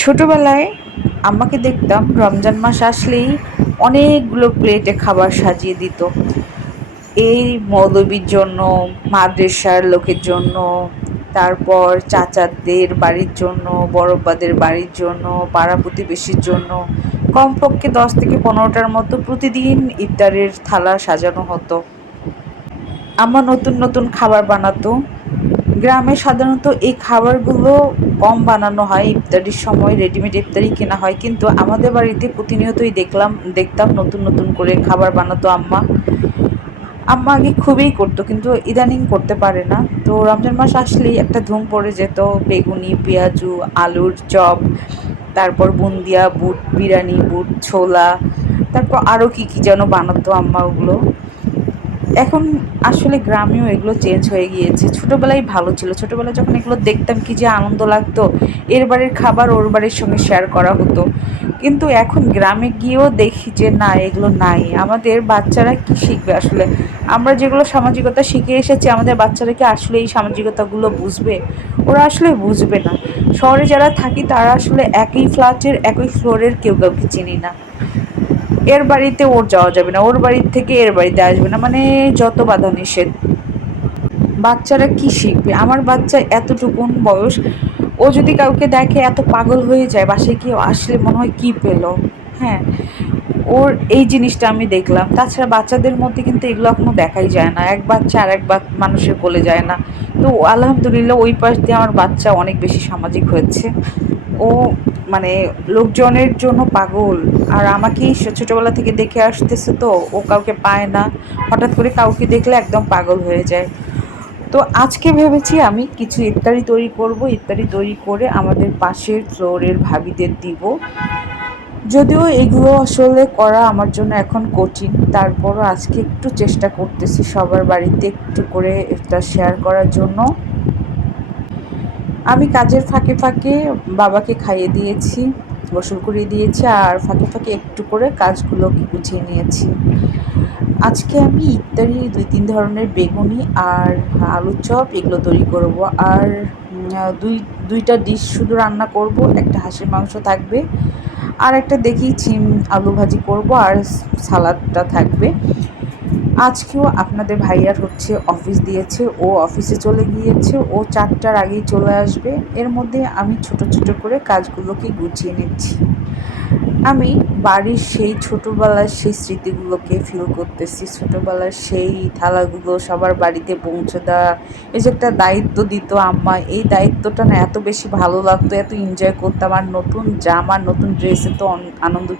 ছোটোবেলায় আমাকে দেখতাম রমজান মাস আসলেই অনেকগুলো প্লেটে খাবার সাজিয়ে দিত। এই মৌলবীর জন্য, মাদ্রাসার লোকের জন্য, তারপর চাচাদের বাড়ির জন্য, বড়ব্বাদের বাড়ির জন্য, পাড়া প্রতিবেশীর জন্য। কমপক্ষে দশ থেকে পনেরোটার মতো প্রতিদিন ইফতারের থালা সাজানো হতো। আম্মা নতুন নতুন খাবার বানাতো গ্রামে সাধারণত এই খাবারগুলো কম বানানো হয়, ইফতারির সময় রেডিমেড ইফতারি কেনা হয়। কিন্তু আমাদের বাড়িতে প্রতিনিয়তই দেখলাম, দেখতাম নতুন নতুন করে খাবার বানাতো আম্মা। আম্মা আগে খুবই করতো, কিন্তু ইদানিং করতে পারে না। তো রমজান মাস আসলেই একটা ধুম পড়ে যেত, বেগুনি, পেঁয়াজু, আলুর চপ, তারপর বুন্দিয়া বুট, বিরিয়ানি বুট, ছোলা, তারপর আরও কী কী যেন বানাতো আম্মা ওগুলো। এখন আসলে গ্রামেও এগুলো চেঞ্জ হয়ে গিয়েছে। ছোটোবেলায় ভালো ছিল। ছোটোবেলায় যখন এগুলো দেখতাম কি যে আনন্দ লাগতো, এর বাড়ির খাবার ওর বাড়ির সঙ্গে শেয়ার করা হতো। কিন্তু এখন গ্রামে গিয়েও দেখি যে না, এগুলো নাই। আমাদের বাচ্চারা কি শিখবে আসলে? আমরা যেগুলো সামাজিকতা শিখে এসেছি, আমাদের বাচ্চারা কি আসলে এই সামাজিকতাগুলো বুঝবে? ওরা আসলে বুঝবে না। শহরে যারা থাকি তারা আসলে একই ফ্ল্যাটের একই ফ্লোরের কেউ কাউকে চিনি না। এর বাড়িতে ওর যাওয়া যাবে না, ওর বাড়ির থেকে এর বাড়িতে আসবে না মানে যত বাধা নিষেধ। বাচ্চারা কি শিখবে? আমার বাচ্চা এতটুকুন বয়স, ও যদি কাউকে দেখে এত পাগল হয়ে যায়, বাসায় কেউ আসলে মনে হয় কী পেল? হ্যাঁ ওর এই জিনিসটা আমি দেখলাম। তাছাড়া বাচ্চাদের মধ্যে কিন্তু এগুলো এখনও দেখাই যায় না। এক বাচ্চা আর এক মানুষের বলে যায় না। তো আলহামদুলিল্লাহ ওই পাশ দিয়ে আমার বাচ্চা অনেক বেশি সামাজিক হয়েছে। ও মানে লোকজনের জন্য পাগল। আর আমাকেই ছোটোবেলা থেকে দেখে আসতেছে তো, ও কাউকে পায় না। হঠাৎ করে কাউকে দেখলে একদম পাগল হয়ে যায়। তো আজকে ভেবেছি আমি কিছু ইফতারি তৈরি করব। ইফতারি তৈরি করে আমাদের পাশের ফ্লোরের ভাবিদের দিব। যদিও এগুলো আসলে করা আমার জন্য এখন কঠিন, তারপরও আজকে একটু চেষ্টা করতেছি সবার বাড়িতে একটু করে ইফতার শেয়ার করার জন্য। আমি কাজের ফাঁকে ফাঁকে বাবাকে খাইয়ে দিয়েছি, গোসল করিয়ে দিয়েছি, আর ফাঁকে ফাঁকে একটু করে কাজগুলোকে গুছিয়ে নিয়েছি। আজকে আমি ইত্যাদি দুই তিন ধরনের বেগুনি আর আলুর চপ এগুলো তৈরি করব। আর দুই, দুইটা ডিশ শুধু রান্না করব, একটা হাঁসের মাংস থাকবে আর একটা দেখি ছিম আলু ভাজি করব আর সালাদটা থাকবে। আজকেও আপনাদের ভাইয়ার হচ্ছে অফিস দিয়েছে, ও অফিসে চলে গিয়েছে, ও চারটার আগেই চলে আসবে। এর মধ্যে আমি ছোট ছোট করে কাজগুলোকে গুছিয়ে নিচ্ছি। আমি বাড়ির সেই ছোটোবেলার সেই স্মৃতিগুলোকে ফিল করতেছি, ছোটোবেলার সেই থালাগুলো সবার বাড়িতে পৌঁছে দেওয়া, এই যে একটা দায়িত্ব দিত আম্মা, এই দায়িত্বটা না এত বেশি ভালো লাগতো, এত এনজয় করতাম, আর নতুন জামা, নতুন ড্রেসে তো আনন্দ